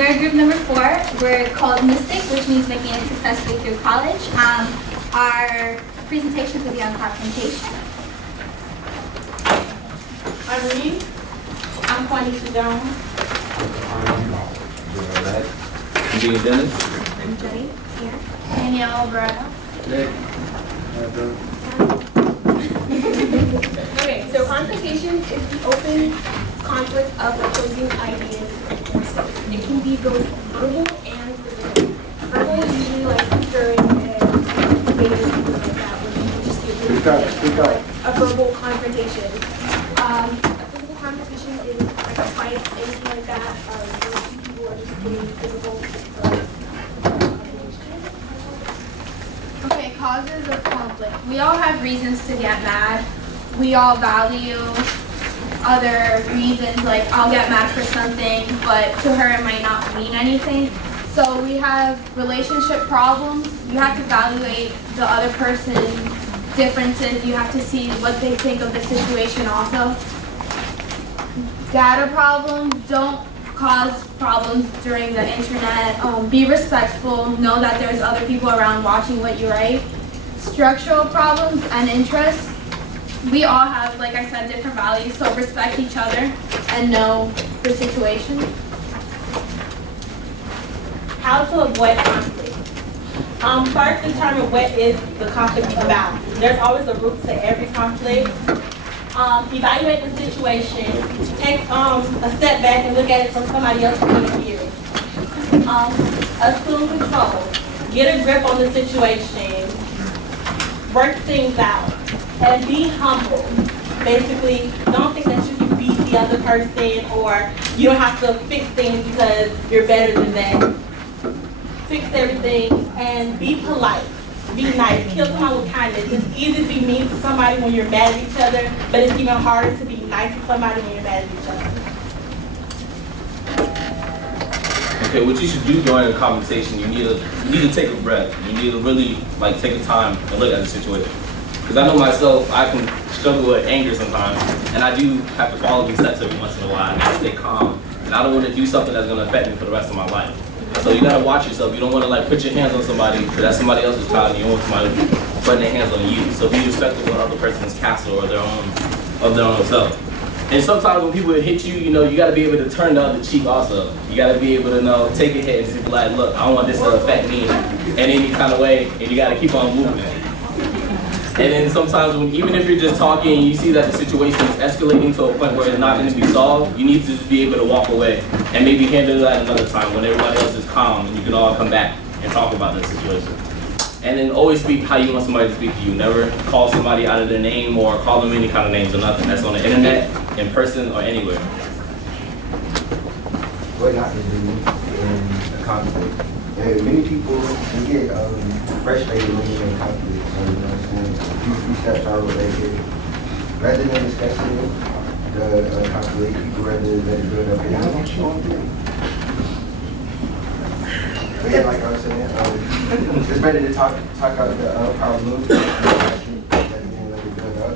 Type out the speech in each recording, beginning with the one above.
we're group number 4. We're called Mystic, which means making it successfully through college. Our presentations will be on confrontation. I'm Reed. I'm Juanita Jones. I'm Dean Dennis. I'm Jody here. Danielle Alvarado. Okay, so confrontation is the open conflict of opposing ideas. It can be both verbal and physical. Verbal is usually like during a debate or something like that, where people just give like a verbal confrontation. A physical confrontation is like a fight, anything like that. Where two people are just getting physical. Okay, causes of conflict. We all have reasons to get mad. We all value other reasons, like I'll get mad for something, but to her it might not mean anything. So we have relationship problems. You have to evaluate the other person's differences. You have to see what they think of the situation also. Data problems. Don't cause problems during the internet. Be respectful. Know that there's other people around watching what you write. Structural problems and interests. We all have, like I said, different values, so respect each other and know the situation. How to avoid conflict. First, determine what is the conflict about. There's always a root to every conflict. Evaluate the situation. Take a step back and look at it from somebody else's point of view. Assume control. Get a grip on the situation. Work things out. And be humble. Basically, don't think that you can beat the other person or you don't have to fix things because you're better than them. Fix everything and be polite. Be nice. Kill someone with kindness. It's easy to be mean to somebody when you're mad at each other, but it's even harder to be nice to somebody when you're mad at each other. Okay, what you should do during a conversation, you need to take a breath. You need to really take a time and look at the situation. Because I know myself, I can struggle with anger sometimes, and I do have to follow these steps every once in a while. I have to stay calm, and I don't want to do something that's going to affect me for the rest of my life. So you got to watch yourself. You don't want to put your hands on somebody because that's somebody else's child, and you don't want somebody putting their hands on you. So be respectful of the other person's castle or their own self. And sometimes when people hit you, you got to be able to turn the other cheek also. You got to be able to take a hit and just be like, look, I don't want this to affect me in any kind of way, and you got to keep on moving. And then sometimes, even if you're just talking and you see that the situation is escalating to a point where it's not going to be solved, you need to just be able to walk away and maybe handle that another time when everybody else is calm and you can all come back and talk about the situation. And then always speak how you want somebody to speak to you. Never call somebody out of their name or call them any kind of names or nothing. That's on the internet, in person, or anywhere. What not to do in a conflict. Many people get frustrated when you're in conflict. So, you know what I'm saying? A few steps are related. Rather than discussing the conflict, people rather let it build up. And I don't you want to do. But yeah, like I was saying, it's better to talk out the problem. Rather than let it build up.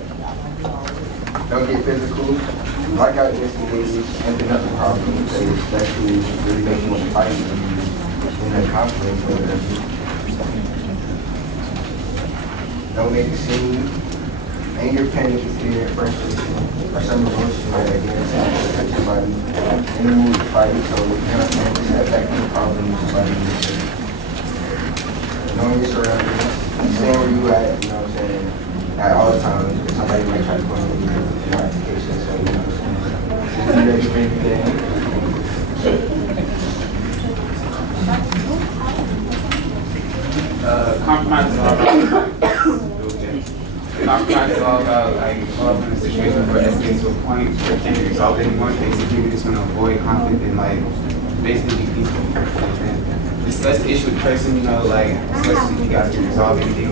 Don't get physical. Like out instantly and another problem because that could really make you want to fight in that conflict. Don't make a scene. Anger, panic, fear, frustration, or some emotion that against somebody in the mood to fight. So you know, just step back from the problem with somebody. Knowing your surroundings, staying where you at, you know what I'm saying, at all times. Somebody might try to point you in your application, so you know what I'm saying. Just be ready for anything. Compromise is all about compromise is all about solving a situation where it escalates to a point where it can't be resolved anymore. Basically, we just want to avoid conflict and basically be peaceful. And discuss the issue with the person, especially if you guys can resolve anything.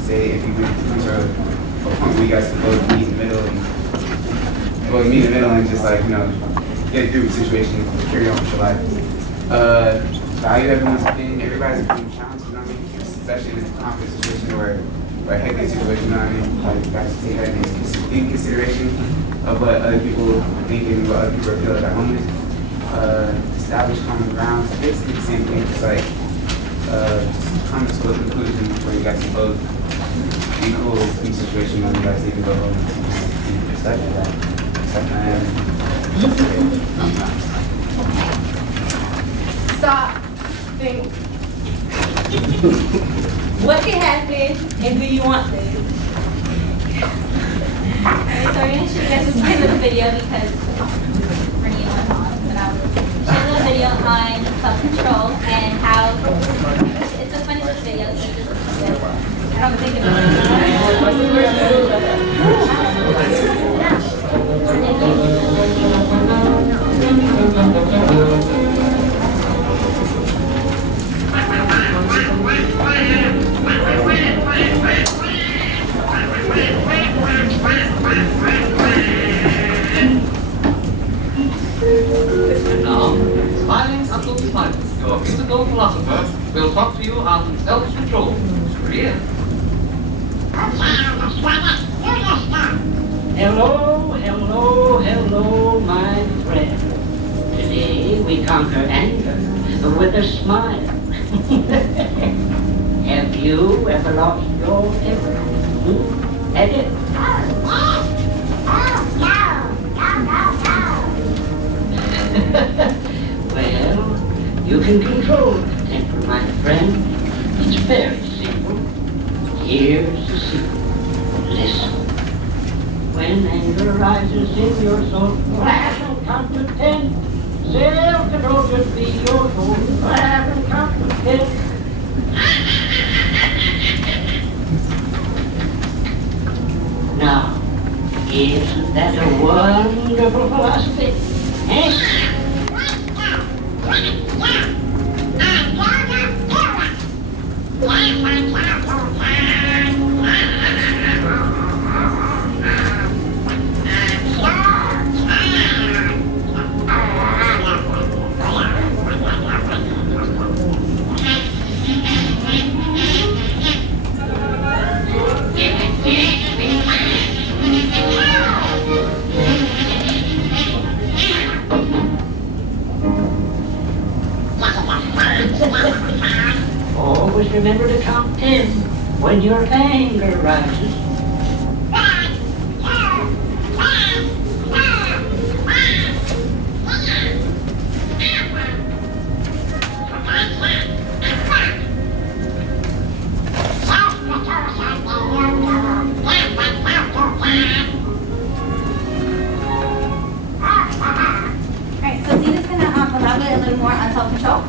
Say if you really come to a point where you guys can go meet in the middle and just get through the situation and carry on with your life. Value everyone's opinion. Everybody's opinion counts, you know what I mean? Especially in a conflict situation or a hectic situation, you know what I mean? You guys take that in consideration of what other people think and what other people feel at that moment. establish common ground. It's basically the same thing, just like come to a conclusion where you guys can both be cool in the situation where you guys need to go home and accept that. Stop. Think. What can happen, and do you want this? Alright, so we're going to show you guys this quick little video because Renee went on, but I will show you a little video on self-control and how it's a funny little video. So just listen to it. I don't think Now, smiling uncle smiles, your physical philosopher will talk to you on self-control. Korea. Hello, my friend. Today we conquer anger with a smile. Have you ever lost your temper? Had it? Well, you can control the temper, my friend. It's very simple. Here's the secret. Listen. When anger arises in your soul, laugh and count to 10. Self-control should be your goal. Laugh and count to 10. Now, isn't that a wonderful philosophy? Eh? Always remember to count 10 when your anger rises. Alright, so Dina's going to elaborate a little more on self-control.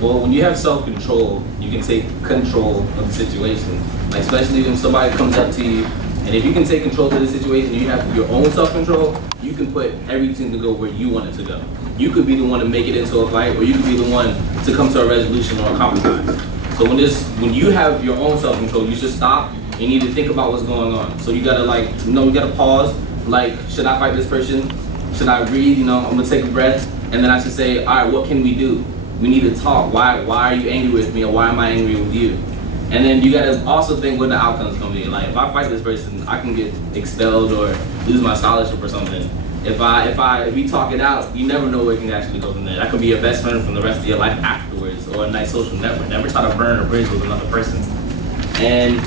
Well, when you have self-control, you can take control of the situation. Like, especially when somebody comes up to you, and if you can take control of the situation, you have your own self-control, you can put everything to go where you want it to go. You could be the one to make it into a fight, or you could be the one to come to a resolution or a compromise. So when you have your own self-control, you should stop. You need to think about what's going on. So you gotta you gotta pause. Like, should I fight this person? Should I breathe? I'm gonna take a breath, and then I should say, all right, what can we do? We need to talk. Why are you angry with me, or why am I angry with you? And then you gotta also think what the outcome's gonna be. Like, if I fight this person, I can get expelled or lose my scholarship or something. If we talk it out, you never know where it can actually go from there. That could be your best friend from the rest of your life afterwards, or a nice social network. Never try to burn a bridge with another person. And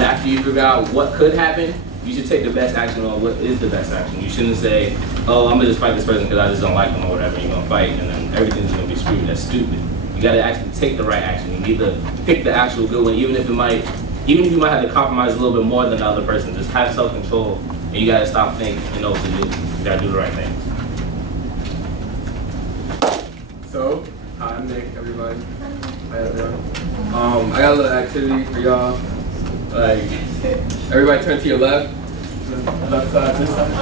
after you figure out what could happen, you should take the best action on what is the best action. You shouldn't say, oh, I'm gonna just fight this person because I just don't like them or whatever. You're gonna fight, and then everything's gonna be screwed. That's stupid. You gotta actually take the right action. You need to pick the actual good one, even if you might have to compromise a little bit more than the other person. Just have self-control, and you gotta stop thinking, what to do. You gotta do the right thing. So, hi, I'm Nick, everybody. Hi, everyone. I got a little activity for y'all. Like, everybody turn to your left. Left side, this side.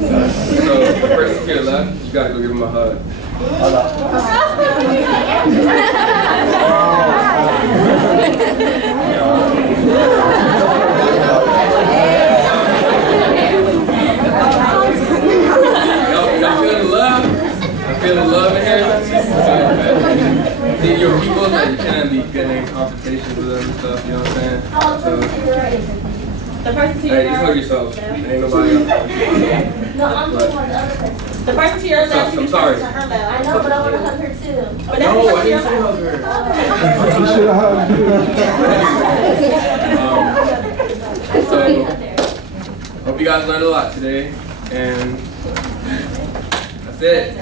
So, the person to your left, you gotta go give him a hug. Y'all feeling love? I'm feeling love in here. See, your people that you can't be getting in confrontations with them and stuff, you know what I'm saying? So, The person to your hey, just hug yourself. Ain't nobody else. No, I'm talking about the other person. The person to your left, I'm the sorry. person to her left. I know, but I want to hug her too. But that's the person to your left. You should have hugged me. So, hope you guys learned a lot today, and that's it.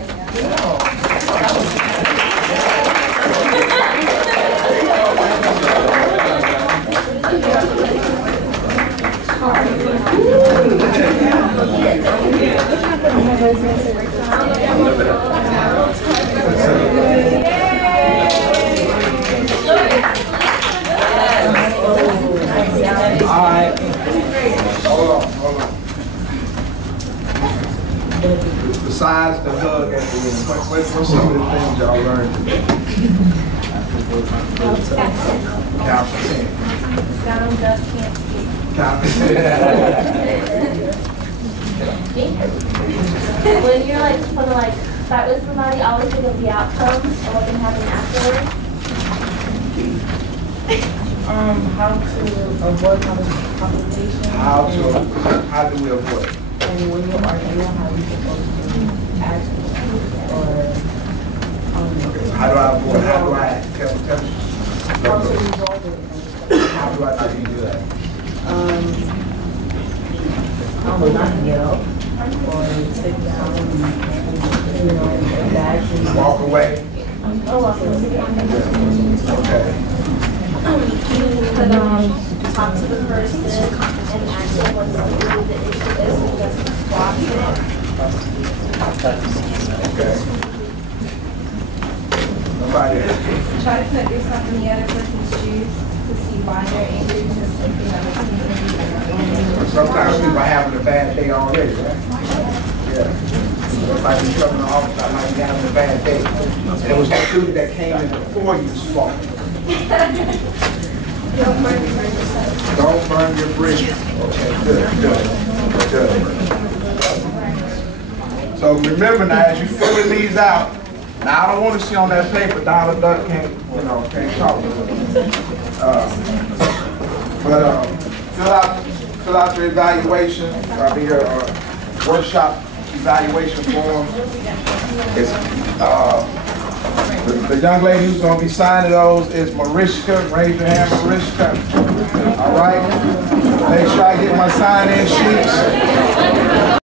Alright. Hold on. Besides the hug at the end, what's some of the things y'all learned today? Count to 10. Sound just can't speak. Count to 10. When you're like supposed to like fight with somebody, always think of the outcome and what can happen afterwards. How to avoid confrontation. How do we avoid? And when you're arguing, how you supposed to act or How do I avoid? How do I act? Tell me. how to resolve it. How do you do that? Not yell or sit down and relax and Walk away. Okay. Talk to the person and ask them what the issue is and just squash it. Okay. Nobody else? Try to put yourself in the other person's shoes to see why they're angry because something Sometimes people are having a bad day already, right? Yeah. It's like you come in the office, I might be having a bad day. And it was the student that came in before you spoke. Don't burn your bridges. Don't burn your bridges. Okay, good. So remember now, as you filling these out, now I don't want to see on that paper, Donald Duck can't talk. But fill out your evaluation, your workshop evaluation form. It's, the young lady who's going to be signing those is Mariska. Raise your hand, Mariska. All right. Make sure I get my sign-in sheets.